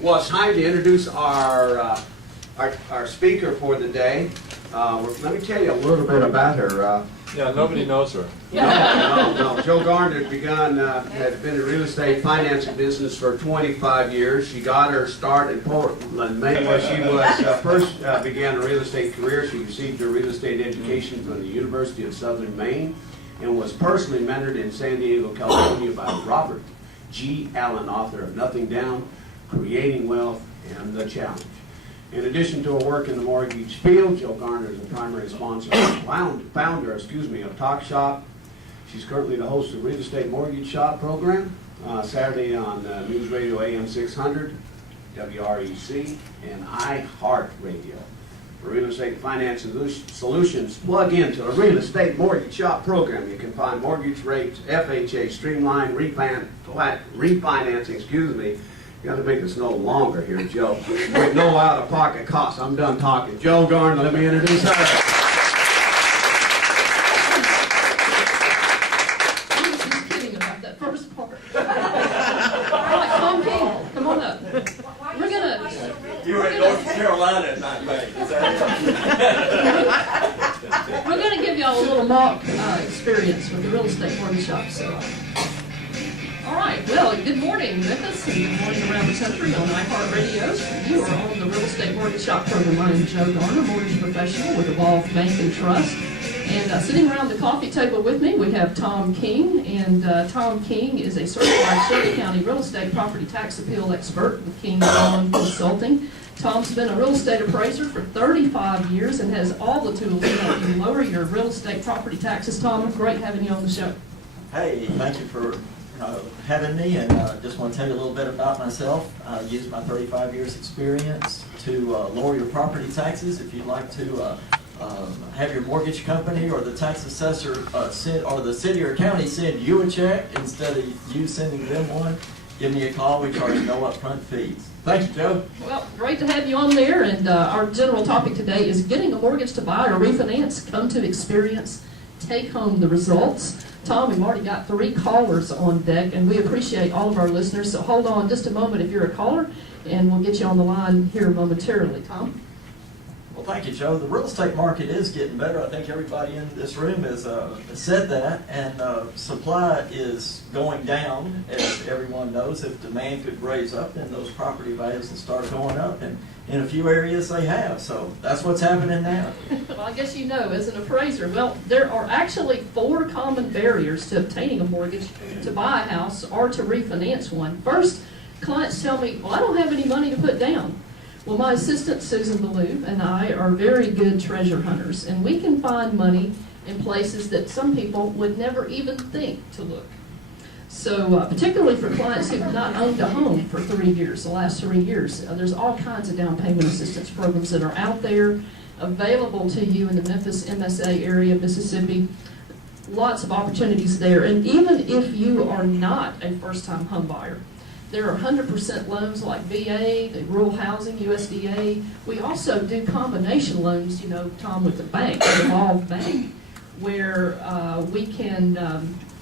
Well, it's time to introduce our speaker for the day. Let me tell you a little bit about her. Yeah, nobody knows her. No. Joe Garner has been in real estate financing business for 25 years. She got her start in Portland, Maine, where she first began a real estate career. She received her real estate education from the University of Southern Maine and was personally mentored in San Diego, California by Robert G. Allen, author of Nothing Down, Creating Wealth, and The Challenge. In addition to her work in the mortgage field, Joe Garner is the primary sponsor and founder of Talk Shoppe. She's currently the host of Real Estate Mortgage Shop program, Saturday on News Radio AM 600, WREC, and iHeartRadio. For real estate finance solutions, plug into the Real Estate Mortgage Shop program. You can find mortgage rates, FHA, streamline, refinancing, You got to make this no longer here, Joe. With no out-of-pocket costs. I'm done talking. Joe Garner, let me introduce her. I was just kidding about that first part. All right, Tom King, come on up. You were in North Carolina at night, mate. Is that it? We're going to give y'all a little mock experience with the real estate mortgage shop. So. All right, well, good morning, Memphis, and good morning around the country on iHeartRadio. You are on the Real Estate Mortgage Shop program. My name is Joe Garner, mortgage professional with Evolve Bank and Trust. And sitting around the coffee table with me, we have Tom King. And Tom King is a certified Shelby County real estate property tax appeal expert with King Lawn Consulting. Tom's been a real estate appraiser for 35 years and has all the tools to help you lower your real estate property taxes. Tom, great having you on the show. Hey, thank you for having me, and just want to tell you a little bit about myself. I use my 35 years experience to lower your property taxes. If you'd like to have your mortgage company or the tax assessor or the city or county send you a check instead of you sending them one, give me a call. We charge no upfront fees. Thank you, Joe. Well, great to have you on there, and our general topic today is getting a mortgage to buy or refinance. Come to experience, take home the results. Tom, we've already got 3 callers on deck, and we appreciate all of our listeners, so hold on just a moment if you're a caller, and we'll get you on the line here momentarily. Tom? Well, thank you, Joe. The real estate market is getting better. I think everybody in this room has said that, and supply is going down, as everyone knows. If demand could raise up, then those property values will start going up, and in a few areas they have. So that's what's happening now. Well, I guess you know, as an appraiser, well, there are actually 4 common barriers to obtaining a mortgage to buy a house or to refinance one. First, clients tell me, well, I don't have any money to put down. Well, my assistant, Susan Ballou, and I are very good treasure hunters, and we can find money in places that some people would never even think to look. So particularly for clients who've not owned a home for 3 years, the last 3 years, there's all kinds of down payment assistance programs that are out there available to you in the Memphis MSA area, Mississippi. Lots of opportunities there. And even if you are not a first-time home buyer, there are 100% loans like VA, the Rural Housing, USDA. We also do combination loans, you know, Tom, with the bank, the Evolve Bank, where we can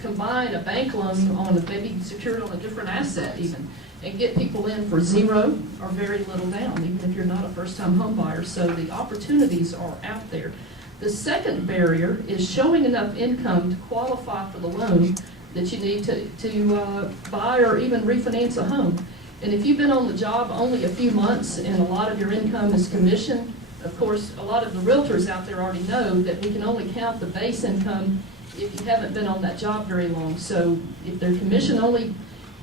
combine a bank loan on maybe secured on a different asset even, and get people in for 0 or very little down, even if you're not a first-time home buyer. So the opportunities are out there. The second barrier is showing enough income to qualify for the loan that you need to buy or even refinance a home. And if you've been on the job only a few months and a lot of your income is commission, of course, a lot of the realtors out there already know that we can only count the base income if you haven't been on that job very long. So if they're commission only,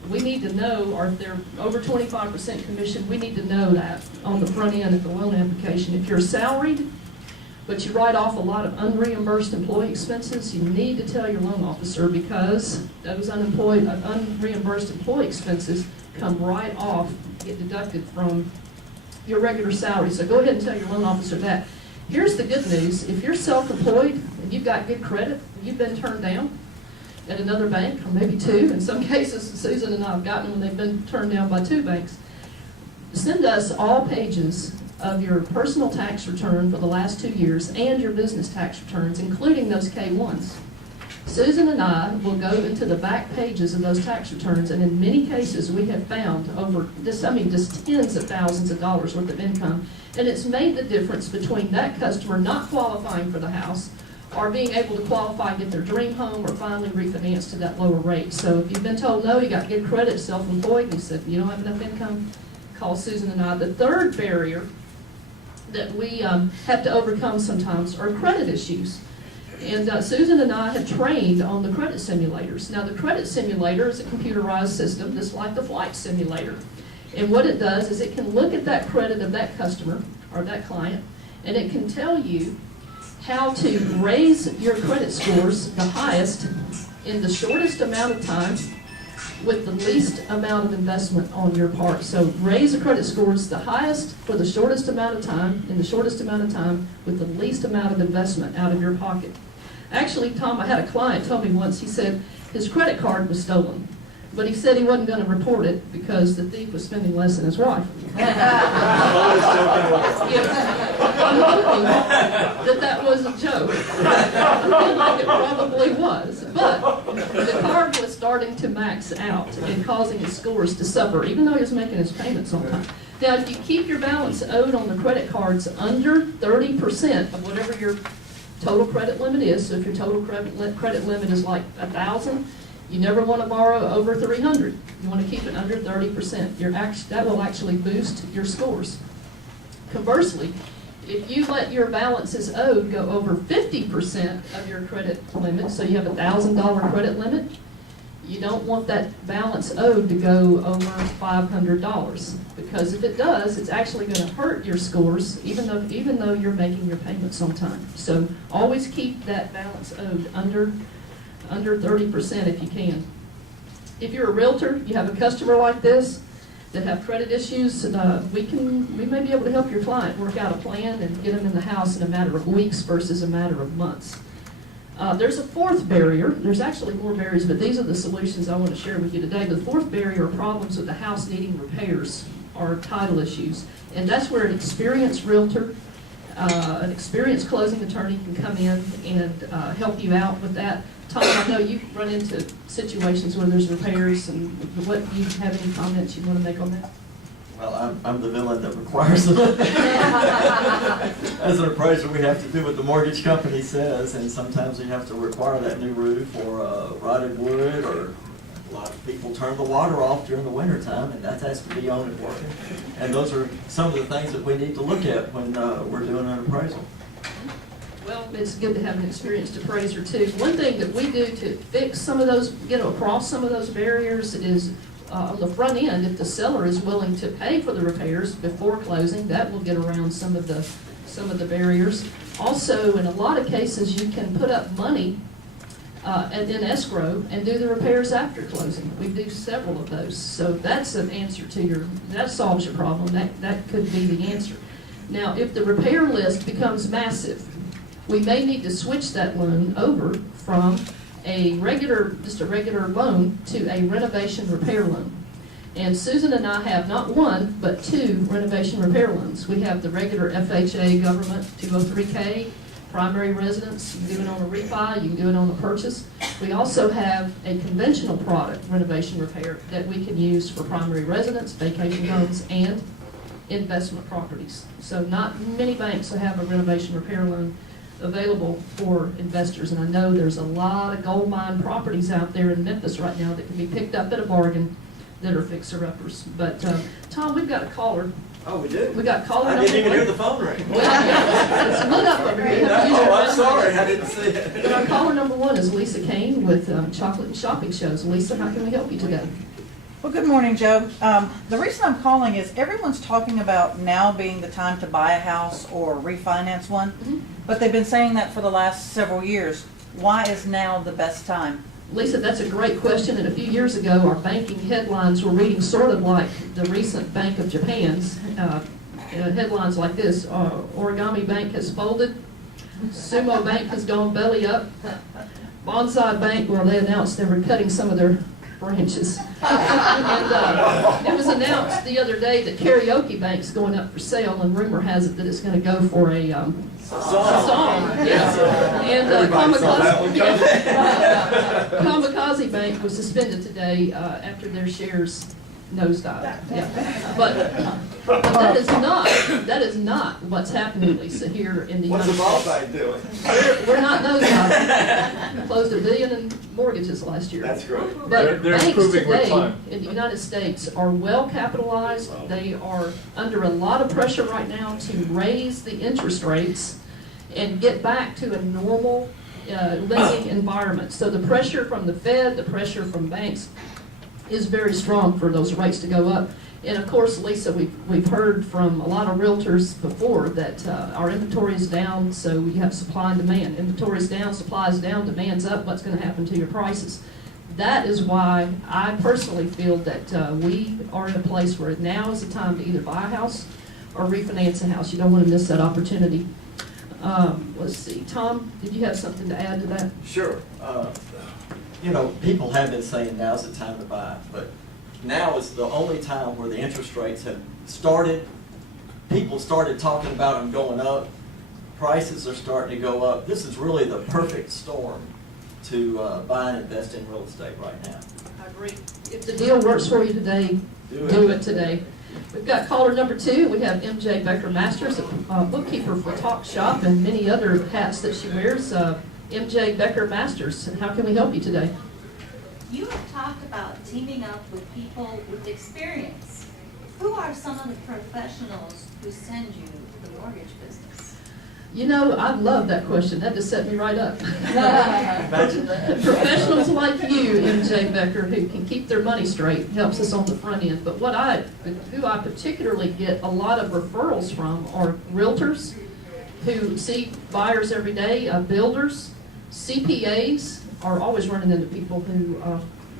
we need to know, or if they're over 25% commission, we need to know that on the front end of the loan application. If you're salaried, but you write off a lot of unreimbursed employee expenses, you need to tell your loan officer, because those unreimbursed employee expenses come right off, get deducted from your regular salary. So go ahead and tell your loan officer that. Here's the good news. If you're self-employed and you've got good credit, you've been turned down at another bank, or maybe 2. In some cases, Susan and I have gotten when they've been turned down by 2 banks. Send us all pages of your personal tax return for the last 2 years and your business tax returns, including those K-1s. Susan and I will go into the back pages of those tax returns, and in many cases, we have found over just tens of thousands of dollars worth of income, and it's made the difference between that customer not qualifying for the house or being able to qualify and get their dream home or finally refinance to that lower rate. So if you've been told no, you got good credit, self-employed, and you said you don't have enough income, call Susan and I. The third barrier that we have to overcome sometimes are credit issues. And Susan and I have trained on the credit simulators. Now, the credit simulator is a computerized system that's like the flight simulator. And what it does is it can look at that credit of that customer or that client, and it can tell you how to raise your credit scores the highest in the shortest amount of time with the least amount of investment on your part. So raise the credit scores the highest for the shortest amount of time, in the shortest amount of time, with the least amount of investment out of your pocket. Actually, Tom, I had a client tell me once, he said his credit card was stolen, but he said he wasn't going to report it because the thief was spending less than his wife. I'm hoping that was a joke. I feel like it probably was. But the card was starting to max out and causing his scores to suffer, even though he was making his payments on time. Now, if you keep your balance owed on the credit cards under 30% of whatever your total credit limit is, so if your total credit limit is like $1,000, you never want to borrow over $300. You want to keep it under 30%. That will actually boost your scores. Conversely, if you let your balances owed go over 50% of your credit limit, so you have a $1,000 credit limit, you don't want that balance owed to go over $500, because if it does, it's actually going to hurt your scores, even though you're making your payments on time. So always keep that balance owed under 30% if you can. If you're a realtor, you have a customer like this that have credit issues, we may be able to help your client work out a plan and get them in the house in a matter of weeks versus a matter of months. There's a fourth barrier. There's actually more barriers, but these are the solutions I want to share with you today. The fourth barrier are problems with the house needing repairs or title issues. And that's where an experienced realtor, an experienced closing attorney can come in and help you out with that. Tom, I know you've run into situations where there's repairs, and what, do you have any comments you want to make on that? Well, I'm the villain that requires them. As an appraiser, we have to do what the mortgage company says, and sometimes we have to require that new roof or rotted wood, or a lot of people turn the water off during the winter time, and that has to be on and working. And those are some of the things that we need to look at when we're doing an appraisal. Well, it's good to have an experienced appraiser too. One thing that we do to fix some of those, across some of those barriers is on the front end, if the seller is willing to pay for the repairs before closing, that will get around some of the barriers. Also, in a lot of cases, you can put up money and in escrow and do the repairs after closing. We do several of those, so that's an answer to that solves your problem. That could be the answer. Now, if the repair list becomes massive, we may need to switch that loan over from just a regular loan to a renovation repair loan. And Susan and I have not one, but two renovation repair loans. We have the regular FHA government 203K, primary residence. You can do it on a refi, you can do it on a purchase. We also have a conventional product, renovation repair, that we can use for primary residence, vacation homes, and investment properties. So not many banks will have a renovation repair loan available for investors, and I know there's a lot of gold mine properties out there in Memphis right now that can be picked up at a bargain that are fixer-uppers. But Tom, we've got a caller. Oh, we do? We got caller I number didn't even one. hear the phone ring. Well, yeah, it's lit up over here. You have to use your I'm phone. sorry, I didn't see it. But our caller number one is Lisa Kane with Chocolate and Shopping Shows. Lisa, how can we help you today? Well, good morning, Joe. The reason I'm calling is everyone's talking about now being the time to buy a house or refinance one, but they've been saying that for the last several years. Why is now the best time? Lisa, that's a great question, and a few years ago, our banking headlines were reading sort of like the recent Bank of Japan's headlines like this: Origami Bank has folded, Sumo Bank has gone belly up, Bonsai Bank, where they announced they were cutting some of their branches. And it was announced the other day that Karaoke Bank's going up for sale, and rumor has it that it's going to go for a song. Yes. And Kamikaze Bank was suspended today after their shares nosedive. Yeah. But that is not what's happening, Lisa, here in the What's United the ball States. bank doing? We're not nosediving. Closed $1 billion in mortgages last year. That's great. But They're banks improving with today time. in the United States are well capitalized. They are under a lot of pressure right now to raise the interest rates and get back to a normal lending environment. So the pressure from the Fed, the pressure from banks is very strong for those rates to go up. And of course, Lisa, we've heard from a lot of realtors before that our inventory is down, so you have supply and demand. Inventory is down, supply is down, demand's up. What's going to happen to your prices? That is why I personally feel that we are in a place where now is the time to either buy a house or refinance a house. You don't want to miss that opportunity. Let's see, Tom, did you have something to add to that? Sure. You know, people have been saying now's the time to buy, but now is the only time where the interest rates have started. People started talking about them going up. Prices are starting to go up. This is really the perfect storm to buy and invest in real estate right now. I agree. If the deal works for you today, do it today. We've got caller number 2. We have MJ Becker Masters, a bookkeeper for Talk Shoppe and many other hats that she wears. MJ Becker Masters, how can we help you today? You have talked about teaming up with people with experience. Who are some of the professionals who send you the mortgage business? You know, I love that question. That just set me right up. Imagine that. Professionals like you, MJ Becker, who can keep their money straight, helps us on the front end. But who I particularly get a lot of referrals from are realtors who see buyers every day, builders, CPAs are always running into people who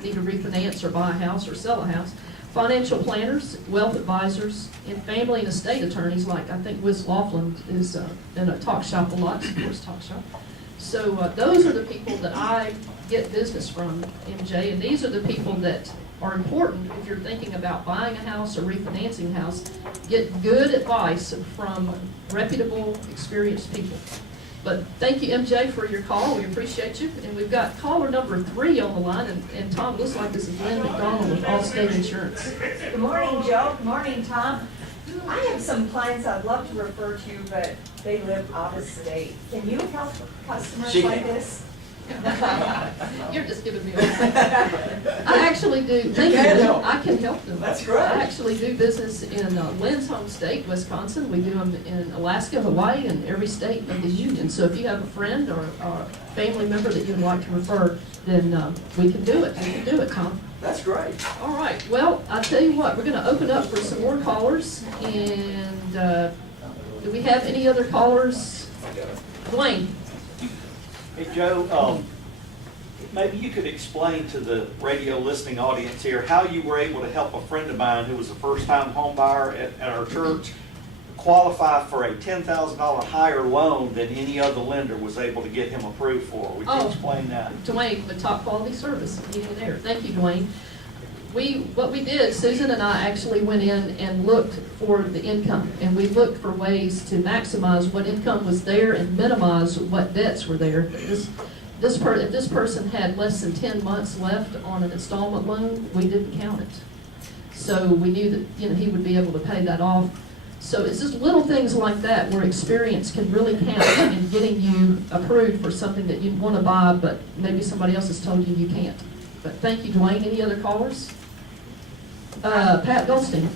need to refinance or buy a house or sell a house. Financial planners, wealth advisors, and family and estate attorneys like I think Wiz Laughlin is in a Talk Shoppe a lot, of course, Talk Shoppe. So those are the people that I get business from, MJ, and these are the people that are important if you're thinking about buying a house or refinancing a house. Get good advice from reputable, experienced people. But thank you, MJ, for your call. We appreciate you. And we've got caller number 3 on the line. And Tom, looks like this is Lynn McDonald with Allstate Insurance. Good morning, Joe. Good morning, Tom. I have some clients I'd love to refer to, but they live out of state. Can you help customers She like can. this? You're just giving me a I actually do. Thank you. can help. I can help them. That's great. I actually do business in Lynn's home state, Wisconsin. We do them in Alaska, Hawaii, and every state of the union. So if you have a friend or a family member that you'd like to refer, then we can do it. We can do it, Tom. That's great. All right. Well, I'll tell you what. We're going to open up for some more callers. And do we have any other callers? Dwayne. Hey, Joe, maybe you could explain to the radio listening audience here how you were able to help a friend of mine who was a first-time home buyer at our church qualify for a $10,000 higher loan than any other lender was able to get him approved for. Would you explain that? Dwayne, with top quality service, heating and air. Thank you, Dwayne. What we did, Susan and I actually went in and looked for the income, and we looked for ways to maximize what income was there and minimize what debts were there. If this person had less than 10 months left on an installment loan, we didn't count it. So we knew that he would be able to pay that off. So it's just little things like that where experience can really count in getting you approved for something that you want to buy, but maybe somebody else has told you can't. But thank you, Dwayne. Any other callers? Pat Goldstein,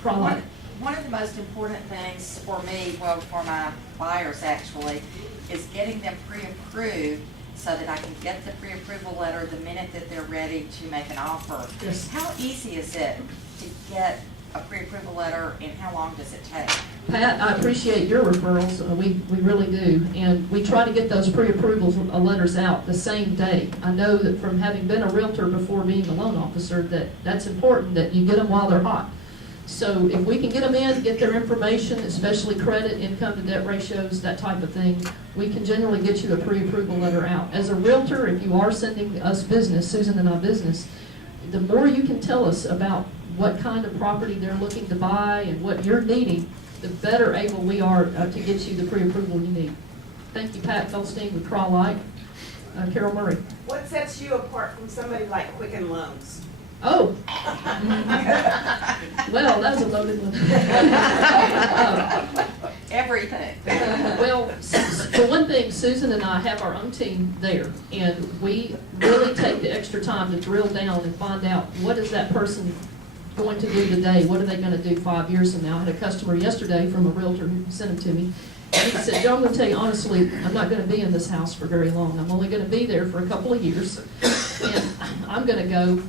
Crowley. One of the most important things for me, well, for my buyers actually, is getting them pre-approved so that I can get the pre-approval letter the minute that they're ready to make an offer. Yes. How easy is it to get a pre-approval letter, and how long does it take? Pat, I appreciate your referrals. We really do. And we try to get those pre-approval letters out the same day. I know that from having been a realtor before being a loan officer, that's important that you get them while they're hot. So if we can get them in, get their information, especially credit, income to debt ratios, that type of thing, we can generally get you a pre-approval letter out. As a realtor, if you are sending us business, Susan and I business, the more you can tell us about what kind of property they're looking to buy and what you're needing, the better able we are to get you the pre-approval you need. Thank you, Pat Goldstein with Craw Light. Carol Murray. What sets you apart from somebody like Quicken Loans? Oh. Well, that's a loaded one. Everything. Well, for one thing, Susan and I have our own team there, and we really take the extra time to drill down and find out what is that person going to do today? What are they going to do 5 years from now? I had a customer yesterday from a realtor who sent them to me. And he said, Joe, I'm going to tell you honestly, I'm not going to be in this house for very long. I'm only going to be there for a couple of years. And I'm going to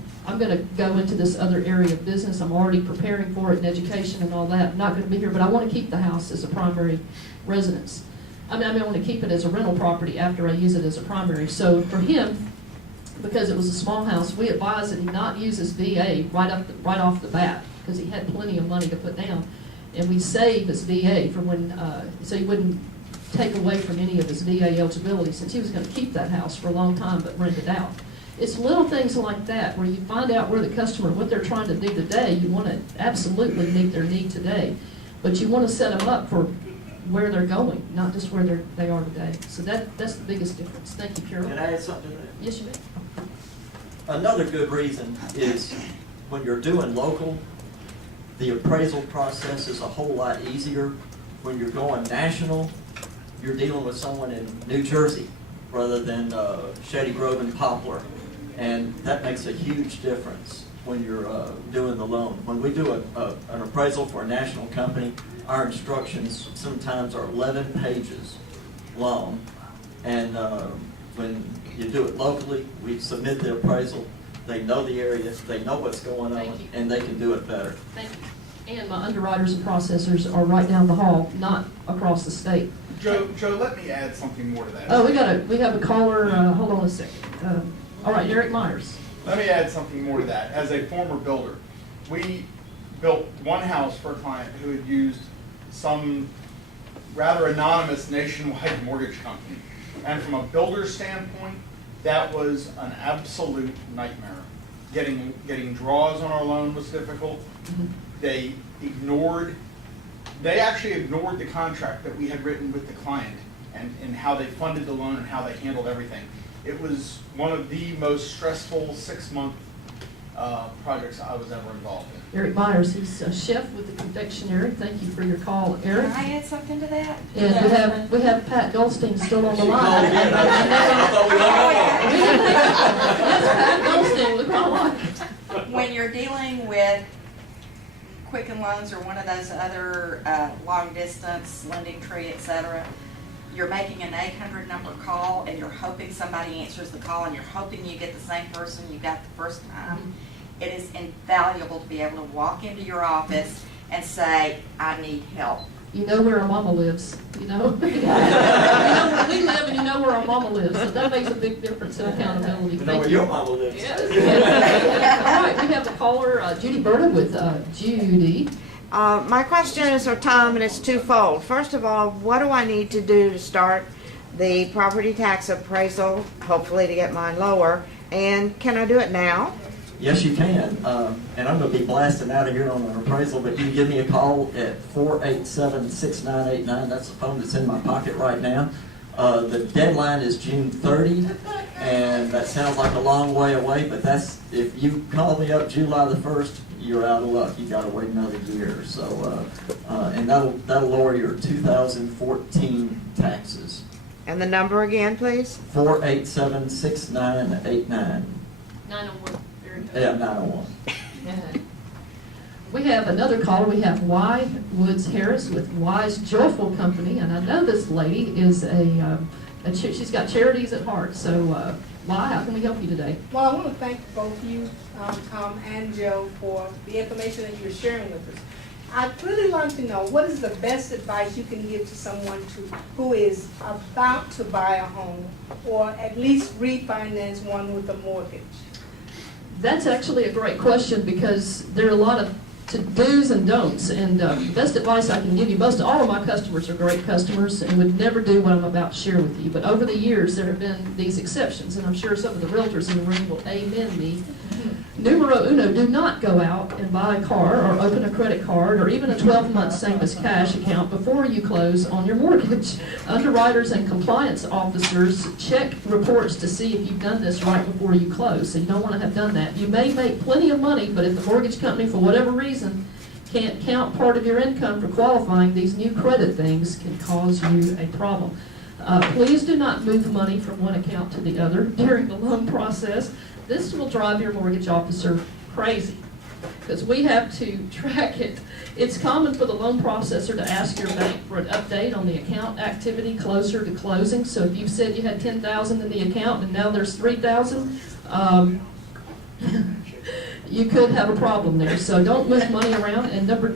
go into this other area of business. I'm already preparing for it in education and all that. I'm not going to be here, but I want to keep the house as a primary residence. I want to keep it as a rental property after I use it as a primary. So for him, because it was a small house, we advised that he not use his VA right off the bat, because he had plenty of money to put down. And we save his VA for when, so he wouldn't take away from any of his VA eligibility, since he was going to keep that house for a long time but rent it out. It's little things like that where you find out where the customer, what they're trying to do today. You want to absolutely meet their need today, but you want to set them up for where they're going, not just where they are today. So that's the biggest difference. Thank you, Carol. Can I add something to that? Yes, you may. Another good reason is when you're doing local, the appraisal process is a whole lot easier. When you're going national, you're dealing with someone in New Jersey rather than Shady Grove and Poplar. And that makes a huge difference when you're doing the loan. When we do an appraisal for a national company, our instructions sometimes are 11 pages long. And when you do it locally, we submit the appraisal. They know the area, they know what's going on, and they can do it better. Thank you. And my underwriters and processors are right down the hall, not across the state. Joe, let me add something more to that. Oh, we have a caller, hold on a second. All right, Eric Myers. Let me add something more to that. As a former builder, we built one house for a client who had used some rather anonymous nationwide mortgage company. And from a builder's standpoint, that was an absolute nightmare. Getting draws on our loan was difficult. They actually ignored the contract that we had written with the client and how they funded the loan and how they handled everything. It was one of the most stressful 6-month projects I was ever involved in. Eric Myers, he's a chef with the confectionery. Thank you for your call, Eric. Can I add something to that? And we have Pat Goldstein still on the line. called again. I thought we hung Yes, Pat Goldstein with Craw Light. When you're dealing with Quicken Loans or one of those other long distance, Lending Tree, et cetera, you're making an 800 number call and you're hoping somebody answers the call and you're hoping you get the same person you got the first time. It is invaluable to be able to walk into your office and say, I need help. You know where our mama lives, you know? You know where we live and you know where our mama lives, so that makes a big difference in accountability. You know where your mama lives. Yes. All right, we have the caller, Judy Berta with Judy. My question is for Tom, and it's twofold. First of all, what do I need to do to start the property tax appraisal, hopefully to get mine lower? And can I do it now? Yes, you can. And I'm going to be blasting out of here on an appraisal, but you can give me a call at 487-6989. That's the phone that's in my pocket right now. The deadline is June 30, and that sounds like a long way away, but that's, if you call me up July the 1st, you're out of luck. You got to wait another year. So, and that'll lower your 2014 taxes. And the number again, please? 487-6989. 901. Yeah, 901. We have another caller. We have Y. Woods Harris with Y's Joyful Company, and I know this lady is she's got charities at heart. So, Y, how can we help you today? Well, I want to thank both you, Tom and Joe, for the information that you're sharing with us. I'd really like to know, what is the best advice you can give to someone who is about to buy a home, or at least refinance one with a mortgage? That's actually a great question, because there are a lot of to-dos and don'ts, and the best advice I can give you, all of my customers are great customers and would never do what I'm about to share with you, but over the years there have been these exceptions, and I'm sure some of the realtors in the room will amen me. Numero uno, do not go out and buy a car or open a credit card or even a 12-month same as cash account before you close on your mortgage. Underwriters and compliance officers check reports to see if you've done this right before you close, so you don't want to have done that. You may make plenty of money, but if the mortgage company, for whatever reason, can't count part of your income for qualifying, these new credit things can cause you a problem. Please do not move money from one account to the other during the loan process. This will drive your mortgage officer crazy because we have to track it. It's common for the loan processor to ask your bank for an update on the account activity closer to closing. So if you've said you had $10,000 in the account and now there's $3,000, you could have a problem there. So don't move money around. And number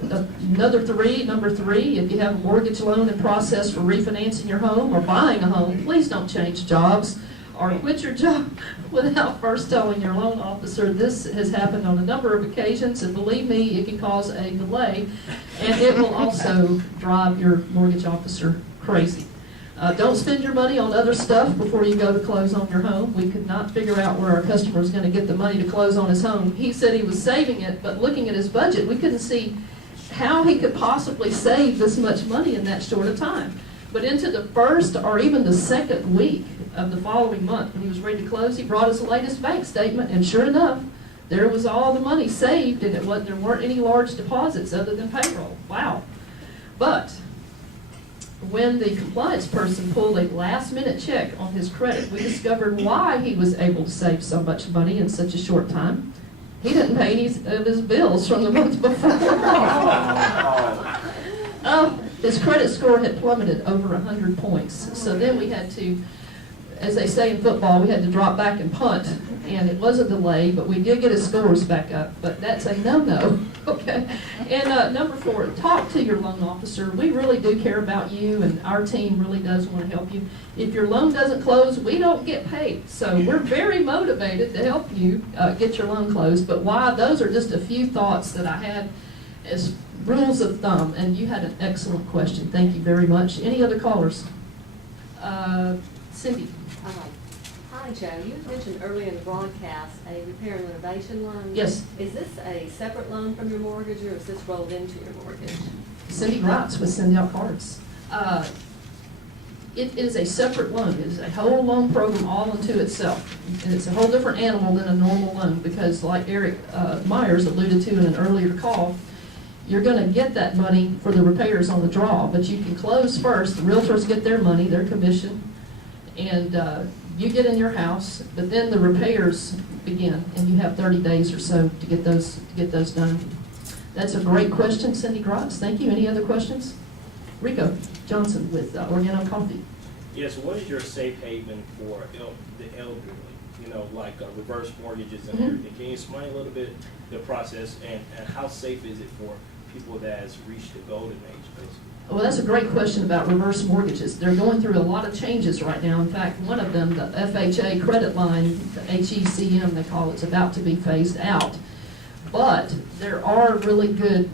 three, if you have a mortgage loan in process for refinancing your home or buying a home, please don't change jobs or quit your job without first telling your loan officer. This has happened on a number of occasions, and believe me, it can cause a delay, and it will also drive your mortgage officer crazy. Don't spend your money on other stuff before you go to close on your home. We could not figure out where our customer was going to get the money to close on his home. He said he was saving it, but looking at his budget, we couldn't see how he could possibly save this much money in that short a time. But into the first or even the second week of the following month, when he was ready to close, he brought us the latest bank statement, and sure enough, there was all the money saved, and there weren't any large deposits other than payroll. Wow. But when the compliance person pulled a last-minute check on his credit, we discovered why he was able to save so much money in such a short time. He didn't pay any of his bills from the month before. His credit score had plummeted over 100 points. So then we had to, as they say in football, we had to drop back and punt. And it was a delay, but we did get his scores back up. But that's a no-no, okay? And number 4, talk to your loan officer. We really do care about you, and our team really does want to help you. If your loan doesn't close, we don't get paid. So we're very motivated to help you get your loan closed. But why? Those are just a few thoughts that I had as rules of thumb. And you had an excellent question. Thank you very much. Any other callers? Cindy. Hi, Joe. You mentioned earlier in the broadcast a repair and renovation loan. Yes. Is this a separate loan from your mortgage, or is this rolled into your mortgage? Cindy writes with send out cards. It is a separate loan. It is a whole loan program all unto itself. And it's a whole different animal than a normal loan because, like Eric Myers alluded to in an earlier call, you're going to get that money for the repairs on the draw, but you can close first. The realtors get their money, their commission, and you get in your house, but then the repairs begin, and you have 30 days or so to get those done. That's a great question, Cindy Grotz. Thank you. Any other questions? Rico Johnson with Organo Coffee. Yes, what is your safe haven for the elderly? You know, like reverse mortgages and everything. Can you explain a little bit the process and how safe is it for people that has reached the golden age, basically? Well, that's a great question about reverse mortgages. They're going through a lot of changes right now. In fact, one of them, the FHA credit line, the HECM they call it, is about to be phased out. But there are really good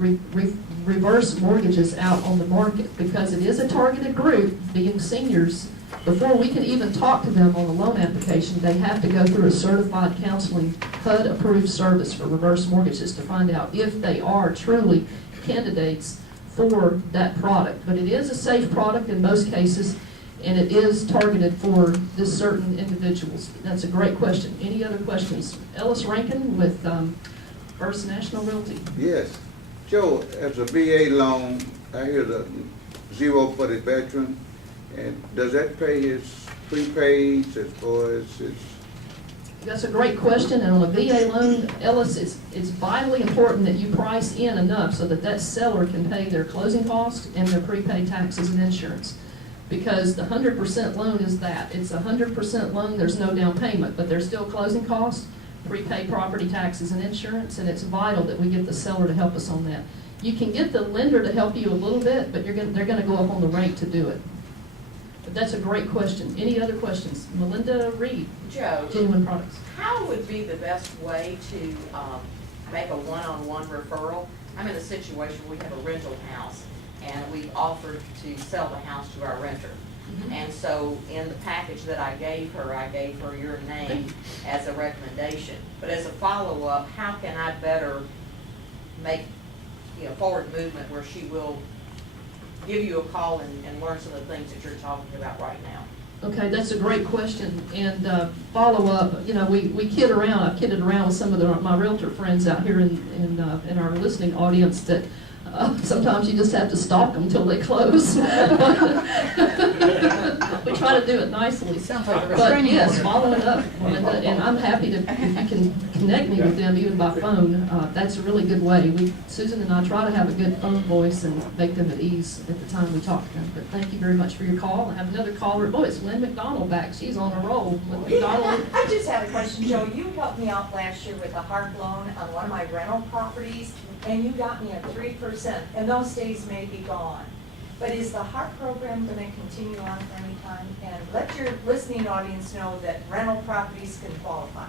reverse mortgages out on the market because it is a targeted group, being seniors. Before we can even talk to them on a loan application, they have to go through a certified counseling HUD-approved service for reverse mortgages to find out if they are truly candidates for that product. But it is a safe product in most cases, and it is targeted for this certain individuals. That's a great question. Any other questions? Ellis Rankin with First National Realty. Yes. Joe, as a VA loan, I hear the zero for the veteran, and does that pay his prepaids as far as his... That's a great question, and on a VA loan, Ellis, it's vitally important that you price in enough so that that seller can pay their closing costs and their prepaid taxes and insurance. Because the 100% loan is that. It's a 100% loan, there's no down payment, but there's still closing costs, prepaid property taxes and insurance, and it's vital that we get the seller to help us on that. You can get the lender to help you a little bit, but they're going to go up on the rate to do it. But that's a great question. Any other questions? Melinda Reed. Joe, Genuine Products. how would be the best way to make a one-on-one referral? I'm in a situation where we have a rental house, and we've offered to sell the house to our renter. And so in the package that I gave her your name as a recommendation. But as a follow-up, how can I better make, forward movement where she will give you a call and learn some of the things that you're talking about right now? Okay, that's a great question. And follow up, we kid around. I've kidded around with some of my realtor friends out here in our listening audience that sometimes you just have to stalk them until they close. We try to do it nicely. Sounds like a But restraining yes, order. following up, and I'm happy to, if you can connect me with them even by phone, that's a really good way. Susan and I try to have a good phone voice and make them at ease at the time we talk to them. But thank you very much for your call. I have another caller. Boy, it's Lynn McDonald back. She's on a roll. Lynn McDonald. I just have a question, Joe. You helped me out last year with a HARP loan on one of my rental properties, and you got me a 3%, and those days may be gone. But is the HARP program going to continue on for any time? And let your listening audience know that rental properties can qualify.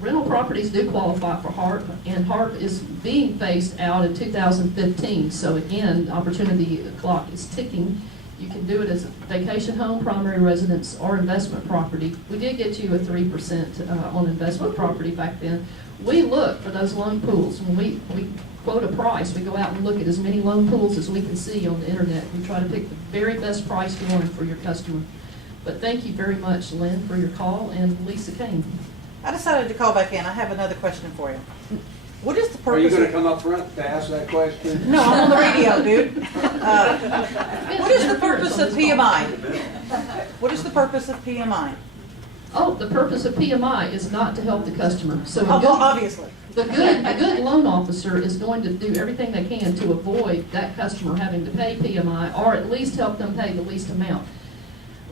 Rental properties do qualify for HARP, and HARP is being phased out in 2015. So again, opportunity clock is ticking. You can do it as a vacation home, primary residence, or investment property. We did get you a 3% on investment property back then. We look for those loan pools. When we quote a price, we go out and look at as many loan pools as we can see on the internet. We try to pick the very best price one for your customer. But thank you very much, Lynn, for your call, and Lisa Kane. I decided to call back in. I have another question for you. What is the purpose? Are you going to of- come up front to ask that question? No, I'm on the radio, dude. What is the purpose of PMI? What is the purpose of PMI? Oh, the purpose of PMI is not to help the customer. So Oh, well, obviously. the good loan officer is going to do everything they can to avoid that customer having to pay PMI, or at least help them pay the least amount.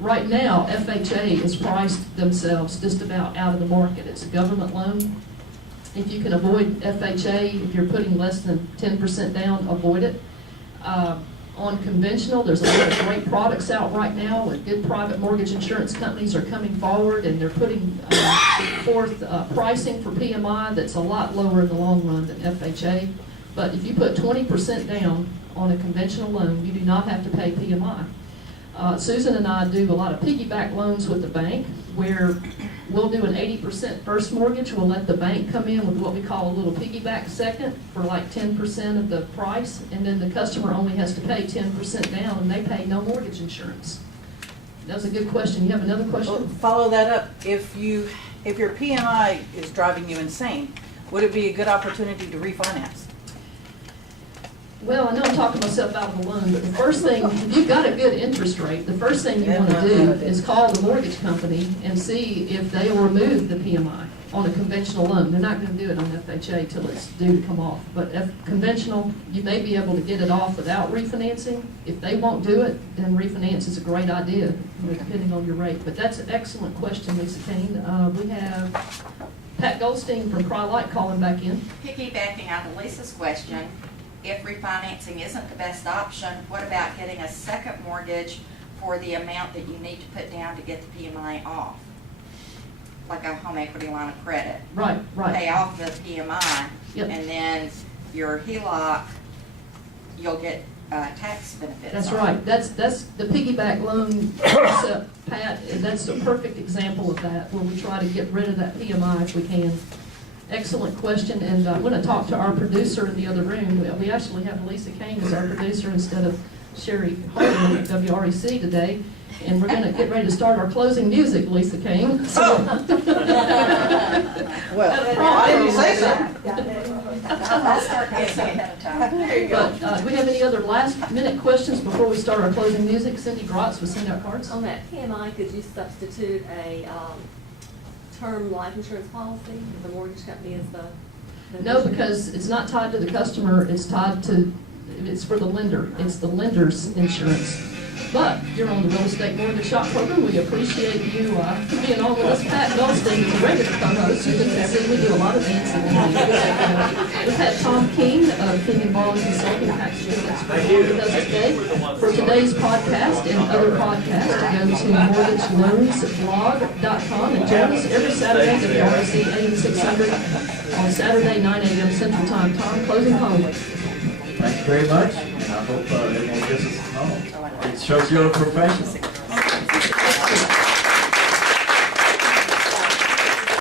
Right now, FHA has priced themselves just about out of the market. It's a government loan. If you can avoid FHA, if you're putting less than 10% down, avoid it. On conventional, there's a lot of great products out right now, and good private mortgage insurance companies are coming forward, and they're putting forth pricing for PMI that's a lot lower in the long run than FHA. But if you put 20% down on a conventional loan, you do not have to pay PMI. Susan and I do a lot of piggyback loans with the bank, where we'll do an 80% first mortgage. We'll let the bank come in with what we call a little piggyback second for like 10% of the price, and then the customer only has to pay 10% down, and they pay no mortgage insurance. That's a good question. You have another question? Well, follow that up. If your PMI is driving you insane, would it be a good opportunity to refinance? Well, I know I'm talking myself out of the loan, but the first thing, if you've got a good interest rate, the first thing you want to do is call the mortgage company and see if they will remove the PMI on a conventional loan. They're not going to do it on FHA till it's due to come off. But if conventional, you may be able to get it off without refinancing. If they won't do it, then refinance is a great idea, depending on your rate. But that's an excellent question, Lisa Kane. We have Pat Goldstein from Cry-Light calling back in. Piggybacking on Lisa's question, if refinancing isn't the best option, what about getting a second mortgage for the amount that you need to put down to get the PMI off? Like a home equity line of credit. Right. Pay off the PMI, Yep. and then your HELOC, you'll get tax benefits. That's on. right. That's the piggyback loan concept, Pat. That's a perfect example of that, where we try to get rid of that PMI if we can. Excellent question, and I'm going to talk to our producer in the other room. We actually have Lisa Kane as our producer instead of Sherry Harden at WREC today, and we're going to get ready to start our closing music, Lisa Kane. So, Well, why didn't you say so? I'll start guessing ahead of time. There you go. But do we have any other last-minute questions before we start our closing music? Cindy Grotz will send out cards. On that PMI, could you substitute a term life insurance policy if the mortgage company is the No, because it's not tied to the customer, it's for the lender. It's the lender's insurance. But you're on the Real Estate Mortgage Shop program. We appreciate you being on with us. Pat Goldstein is a regular co-host. You can see we do a lot of dancing. We've had Tom King of King & Ball Consulting Tax Expert with us today. For today's podcast and other podcasts, go to mortgageloansblog.com and join us every Saturday at WRC AM 600 on Saturday, 9 a.m. Central Time. Tom, closing comments. Thank you very much, and I hope everyone gives us a call. It shows you're a professional.